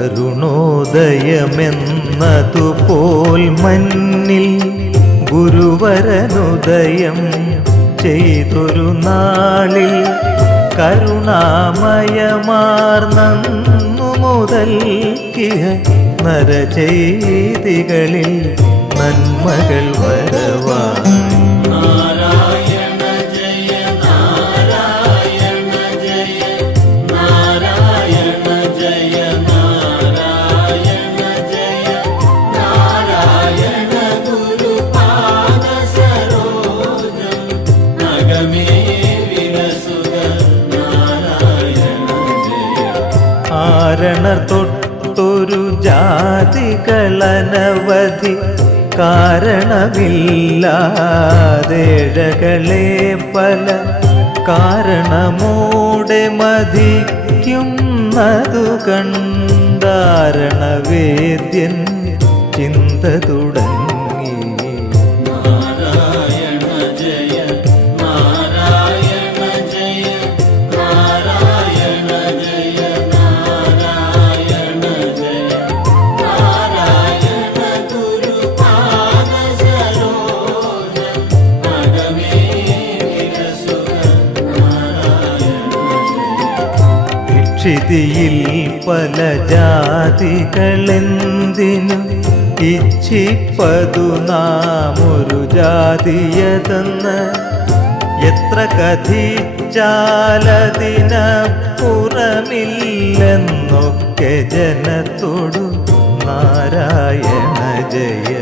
അരുണോദയമെന്നതുപോൽ മഞ്ഞിൽ ഗുരുവരനുദയം ചെയ്തൊരു നാളിൽ കരുണാമയമാർന്നു മുതൽക്കിഹ നരചെയ്തികളിൽ നന്മകൾ വരവായി. കാരണർ തൊട്ടൊരു ജാതികളനവധി കാരണമില്ലാതേഴകളെ പല കാരണമോടെ മതിക്കുന്നതു കണ്ടാരണവേദ്യൻ ചിന്ത തുടങ്ങി. ക്ഷിതിയിൽ പല ജാതികളെന്തിനു ഇച്ഛിപ്പതു നാമൊരു ജാതിയതെന്ന് എത്ര കഥിച്ചാലതിനപ്പുറമില്ലെന്നൊക്കെ ജനത്തോടു നാരായണ ജയ